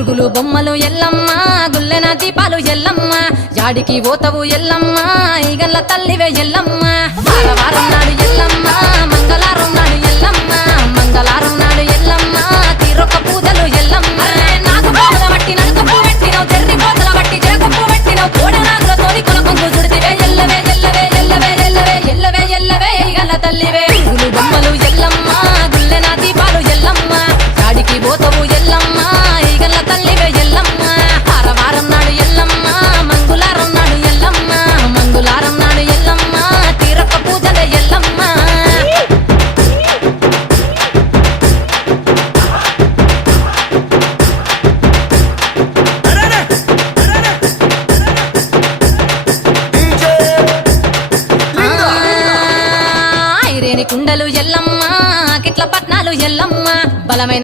గురుగులు బొమ్మలు ఎల్లమ్మ గుల్లెన దీపాలు ఎల్లమ్మ జాడికి పోతవు ఎల్లమ్మ ఈగల్ల తల్లివే ఎల్లమ్మ వారం నాడు ఎల్లమ్మ మంగళారం నాడు ఎల్లమ్మ మంగళారం నాడు ఎల్లమ్మ తీరొక్క పూజలు ఎల్లమ్మ నాకు పూల బట్టి నడుకప్పు పెట్టినవు తెర్రి పోతల బట్టి చేకప్పు పెట్టినవు కోడ నాగులతోని కొలకొంగు చుడితివే ఎల్లవే ఎల్లవే ఎల్లవే ఎల్లవే ఎల్లవే ఎల్లవే ఈగల్ల తల్లివే గురుగులు బొమ్మలు ఎల్లమ్మ గుల్లెన దీపాలు ఎల్లమ్మ జాడికి పోతవు ఎల్లమ్మ ఈగల్ల తల్లివే ఎల్లమ్మ వారం నాడు ఎల్లమ్మ మంగళారం నాడు ఎల్లమ్మ మంగళారం నాడు ఎల్లమ్మ తీరొక్క పూజలే ఎల్లమ్మ ఐరేని కుండలు ఎల్లమ్మ కిట్ల పట్నాలు ఎల్లమ్మ బలమైన